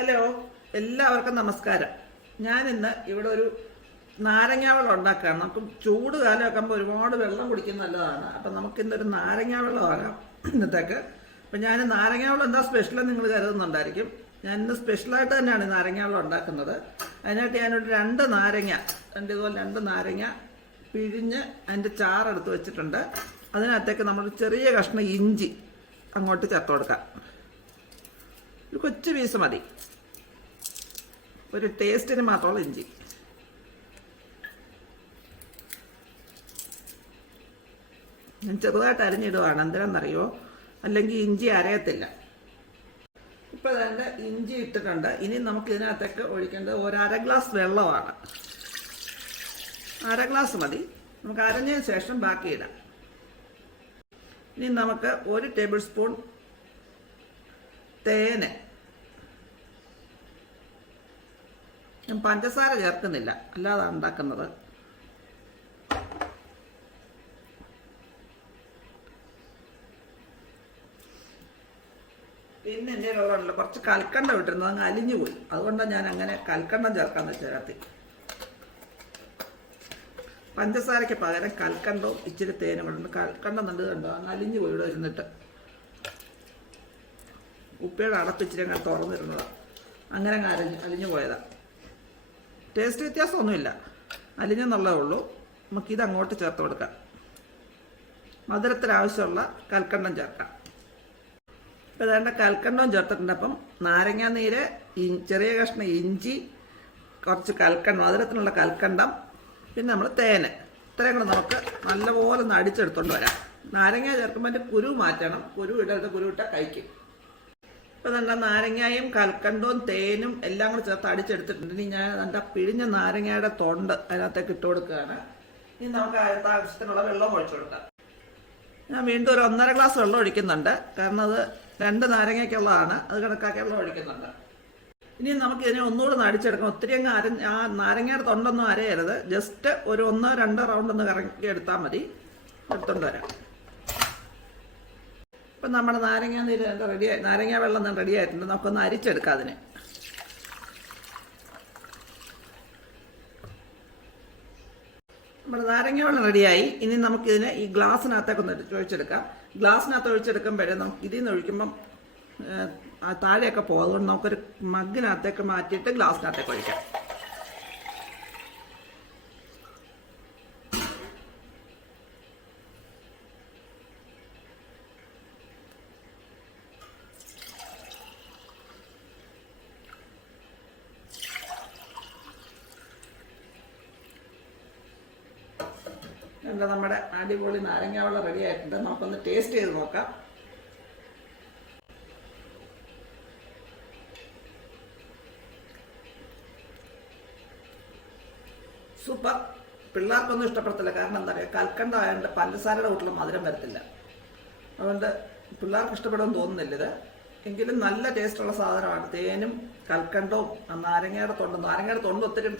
Hello എല്ലാവർക്കും നമസ്കാരം. ഞാൻ ഇന്ന് ഇവിടെ ഒരു നാരങ്ങ വെള്ളം ഉണ്ടാക്കുകയാണ്. നമുക്ക് ചൂട് കാലമൊക്കെ ആകുമ്പോൾ ഒരുപാട് വെള്ളം കുടിക്കുന്ന നല്ലതാണ്. അപ്പം നമുക്ക് ഇന്നൊരു നാരങ്ങ വെള്ളം ആകാം ഇന്നത്തേക്ക്. അപ്പം ഞാൻ നാരങ്ങ വെള്ളം എന്താ സ്പെഷ്യൽ നിങ്ങൾ കരുതുന്നുണ്ടായിരിക്കും. ഞാൻ ഇന്ന് സ്പെഷ്യലായിട്ട് തന്നെയാണ് നാരങ്ങാവെള്ളം നാരങ്ങ വെള്ളം ഉണ്ടാക്കുന്നത്. അതിനായിട്ട് ഞാനൊരു രണ്ട് നാരങ്ങ രണ്ട് ഇതുപോലെ രണ്ട് നാരങ്ങ പിഴിഞ്ഞ് അതിന്റെ ചാറെടുത്ത് വെച്ചിട്ടുണ്ട്. അതിനകത്തേക്ക് നമ്മൾ ചെറിയ കഷ്ണം ഇഞ്ചി അങ്ങോട്ട് ചേർത്ത് കൊടുക്കാം. ഒരു കൊച്ചു പീസ് മതി. ഒരു ടേസ്റ്റിന് മാത്രമുള്ള ഇഞ്ചി. ഞാൻ ചെറുതായിട്ട് അരിഞ്ഞിടുവാണ്. എന്തിനാണെന്നറിയോ? അല്ലെങ്കിൽ ഇഞ്ചി അരയത്തില്ല. ഇപ്പം അതിന്റെ ഇഞ്ചി ഇട്ടിട്ടുണ്ട്. ഇനി നമുക്ക് ഇതിനകത്തേക്ക് ഒഴിക്കേണ്ടത് ഒരു അര ഗ്ലാസ് വെള്ളമാണ്. അര ഗ്ലാസ് മതി. നമുക്ക് അരഞ്ഞതിന് ശേഷം ബാക്കി ഇടാം ഇനി നമുക്ക് ഒരു ടേബിൾ സ്പൂൺ തേന് പഞ്ചസാര ചേർക്കുന്നില്ല. അല്ലാതെ ഉണ്ടാക്കുന്നത്. പിന്നെ എന്റെ ഉള്ളതല്ല കുറച്ച് കൽക്കണ്ടം ഇട്ടിരുന്നത് അങ്ങ് അലിഞ്ഞു പോയി. അതുകൊണ്ടാണ് ഞാൻ അങ്ങനെ കൽക്കണ്ടം ചേർക്കാൻ ചേർത്തി പഞ്ചസാരയ്ക്ക് പകരം കൽക്കണ്ടവും ഇച്ചിരി തേനും കൂടെ ഉണ്ട്. കൽക്കണ്ടം നല്ലത് കണ്ടോ? അങ്ങ് അലിഞ്ഞു പോയി ഇവിടെ ഇരുന്നിട്ട്. ഉപ്പയുടെ അടപ്പിച്ചിരി അങ്ങനെ തുറന്നിരുന്നതാണ് അങ്ങനെ അങ്ങ് അലിഞ്ഞു അലിഞ്ഞു പോയതാണ് ടേസ്റ്റ് വ്യത്യാസമൊന്നുമില്ല. അലിഞ്ഞെന്നുള്ളതേ ഉള്ളൂ. നമുക്കിത് അങ്ങോട്ട് ചേർത്ത് കൊടുക്കാം. മധുരത്തിനാവശ്യമുള്ള കൽക്കണ്ടം ചേർക്കാം. ഇപ്പോൾ വേണ്ട കൽക്കണ്ടവും ചേർത്തിട്ടുണ്ട്. അപ്പം നാരങ്ങാ നീര് ചെറിയ കഷ്ണം ഇഞ്ചി കുറച്ച് കൽക്കണ്ടം മധുരത്തിനുള്ള കൽക്കണ്ടം പിന്നെ നമ്മൾ തേന്. ഇത്രയും കൂടെ നമുക്ക് നല്ലപോലെ ഒന്ന് അടിച്ചെടുത്തോണ്ട് വരാം. നാരങ്ങ ചേർക്കുമ്പോൾ അതിന്റെ കുരു മാറ്റണം. കുരു ഇടരുത് കുരു ഇട്ടാൽ കഴിക്കും. ഇപ്പം നല്ല നാരങ്ങായും കൽക്കണ്ടവും തേനും എല്ലാം കൂടെ ചേർത്ത് അടിച്ചെടുത്തിട്ടുണ്ട്. ഇനി ഞാൻ നല്ല പിഴിഞ്ഞ നാരങ്ങയുടെ തൊണ്ട് അതിനകത്തേക്ക് ഇട്ട് കൊടുക്കുകയാണ്. ഇനി നമുക്ക് അതിനകത്ത് ആവശ്യത്തിനുള്ള വെള്ളം ഒഴിച്ചു കൊടുക്കാം. ഞാൻ വീണ്ടും ഒരു ഒന്നര ഗ്ലാസ് വെള്ളം ഒഴിക്കുന്നുണ്ട്. കാരണം അത് രണ്ട് നാരങ്ങയ്ക്കുള്ളതാണ്. അത് കണക്കാക്കി വെള്ളം ഒഴിക്കുന്നുണ്ട്. ഇനി നമുക്ക് ഇതിനെ ഒന്നുകൂടെ ഒന്ന് അടിച്ചെടുക്കണം ഒത്തിരി അങ്ങ് അര ആ നാരങ്ങയുടെ തൊണ്ടൊന്നും അരയരുത്. ജസ്റ്റ് ഒരു ഒന്നോ രണ്ടോ റൗണ്ട് ഒന്ന് കറക്കി എടുത്താൽ മതി. എടുത്തോണ്ട് വരാം. ഇപ്പം നമ്മുടെ നാരങ്ങ നീര് റെഡിയായി നാരങ്ങ വെള്ളം റെഡി ആയിട്ടുണ്ട്. നമുക്കൊന്ന് അരിച്ചെടുക്കാം അതിനെ. നമ്മുടെ നാരങ്ങ വെള്ളം റെഡിയായി ഇനി നമുക്കിതിനെ ഈ ഗ്ലാസ്സിനകത്തേക്ക് ഒന്ന് ഒഴിച്ചെടുക്കാം. ഗ്ലാസ്സിനകത്ത് ഒഴിച്ചെടുക്കുമ്പോഴേ നമുക്ക് ഇതിൽ നിന്ന് ഒഴിക്കുമ്പം താഴെയൊക്കെ പോകും. അതുകൊണ്ട് നമുക്കൊരു മഗ്ഗിനകത്തേക്ക് മാറ്റിയിട്ട് ഗ്ലാസ്സിനകത്തേക്ക് ഒഴിക്കാം. എന്താ നമ്മുടെ അടിപൊളി നാരങ്ങ വെള്ളം റെഡി ആയിട്ടുണ്ട്. നമുക്കൊന്ന് ടേസ്റ്റ് ചെയ്ത് നോക്കാം. സൂപ്പർ. പിള്ളേർക്കൊന്നും ഇഷ്ടപ്പെടത്തില്ല. കാരണം എന്താ പറയുക കൽക്കണ്ട ആയതുകൊണ്ട് പഞ്ചസാരയുടെ കൂട്ടിൽ മധുരം വരത്തില്ല. അതുകൊണ്ട് പിള്ളേർക്ക് ഇഷ്ടപ്പെടുമെന്ന് തോന്നുന്നില്ല ഇത്. എങ്കിലും നല്ല ടേസ്റ്റുള്ള സാധനമാണ്. തേനും കൽക്കണ്ടവും നാരങ്ങയുടെ തൊണ്ടും നാരങ്ങയുടെ തൊണ്ട് ഒത്തിരി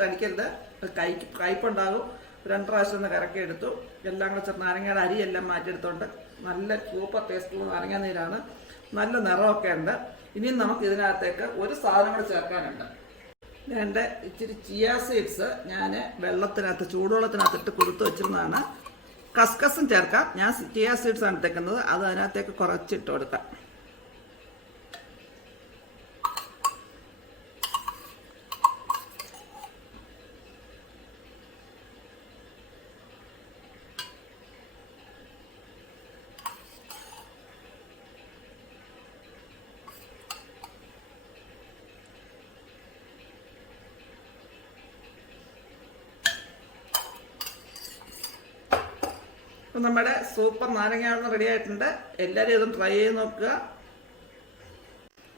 അത് കൈ കയ്പുണ്ടാകും. രണ്ട് പ്രാവശ്യം ഒന്ന് കറക്കി എടുത്തു എല്ലാം കൂടെ ചേർത്ത് നാരങ്ങയുടെ അരിയെല്ലാം മാറ്റിയെടുത്തോണ്ട് നല്ല സൂപ്പർ ടേസ്റ്റുള്ള നാരങ്ങ നീരാണ്. നല്ല നിറമൊക്കെ ഉണ്ട്. ഇനിയും നമുക്ക് ഇതിനകത്തേക്ക് ഒരു സാധനം കൂടെ ചേർക്കാനുണ്ട്. എന്റെ ഇച്ചിരി ചിയ സീഡ്സ് ഞാൻ വെള്ളത്തിനകത്ത് ചൂടുവെള്ളത്തിനകത്ത് ഇട്ട് കൊടുത്തു വെച്ചിരുന്നതാണ്. കസ്കസും ചേർക്കാം. ഞാൻ ചിയ സീഡ്സ് ആണ് എടുത്തേക്കുന്നത് അത് അതിനകത്തേക്ക് കുറച്ചിട്ട് കൊടുക്കാം. അപ്പം നമ്മുടെ സൂപ്പർ നാരങ്ങ വെള്ളം റെഡി ആയിട്ടുണ്ട്. എല്ലാവരും ഇതും ട്രൈ ചെയ്ത് നോക്കുക.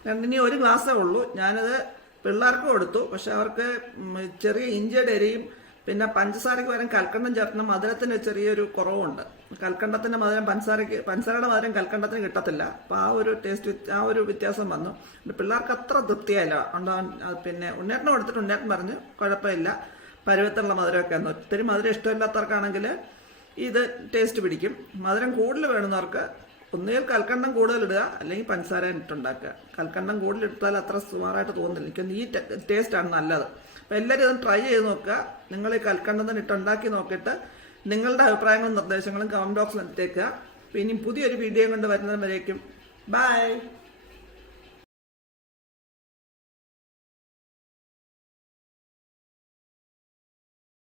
രണ്ടിനി ഒരു ഗ്ലാസ്സേ ഉള്ളൂ. ഞാനത് പിള്ളേർക്ക് കൊടുത്തു പക്ഷെ അവർക്ക് ചെറിയ ഇഞ്ചിയുടെ എരിയും പിന്നെ പഞ്ചസാരയ്ക്ക് പകരം കൽക്കണ്ടം ചേർത്തുന്ന മധുരത്തിന് ചെറിയൊരു കുറവുണ്ട്. കൽക്കണ്ടത്തിന്റെ മധുരം പഞ്ചസാരയ്ക്ക് പഞ്ചസാരയുടെ മധുരം കൽക്കണ്ടത്തിന് കിട്ടത്തില്ല. അപ്പോൾ ആ ഒരു ടേസ്റ്റ് ആ ഒരു വ്യത്യാസം വന്നു. പിള്ളേർക്ക് അത്ര തൃപ്തിയായില്ല. ഉണ്ടാവാൻ പിന്നെ ഉണ്ണേട്ടന് കൊടുത്തിട്ട് ഉണ്ണേട്ടൻ പറഞ്ഞു കുഴപ്പമില്ല. പരുവത്തുള്ള മധുരമൊക്കെ ഒത്തിരി മധുരം ഇഷ്ടമില്ലാത്തവർക്കാണെങ്കിൽ ഇത് ടേസ്റ്റ് പിടിക്കും. മധുരം കൂടുതൽ വേണമെന്നവർക്ക് ഒന്നുകിൽ കൽക്കണ്ടം കൂടുതൽ ഇടുക അല്ലെങ്കിൽ പഞ്ചസാര ഇട്ടുണ്ടാക്കുക കൽക്കണ്ടം കൂടുതൽ ഇട്ടാൽ അത്ര സുമാറായിട്ട് തോന്നുന്നില്ല. എനിക്കൊന്ന് ഈ ടേസ്റ്റാണ് നല്ലത്. അപ്പോൾ എല്ലാവരും ഇതൊന്ന് ട്രൈ ചെയ്ത് നോക്കുക. നിങ്ങൾ ഈ കൽക്കണ്ടം തന്നെ ഇട്ടുണ്ടാക്കി നോക്കിയിട്ട് നിങ്ങളുടെ അഭിപ്രായങ്ങളും നിർദ്ദേശങ്ങളും കമന്റ് ബോക്സിൽ എത്തിക്കുക പിന്നെ പുതിയൊരു വീഡിയോ കൊണ്ട് വരുന്നവരേക്കും വരേക്കും ബൈ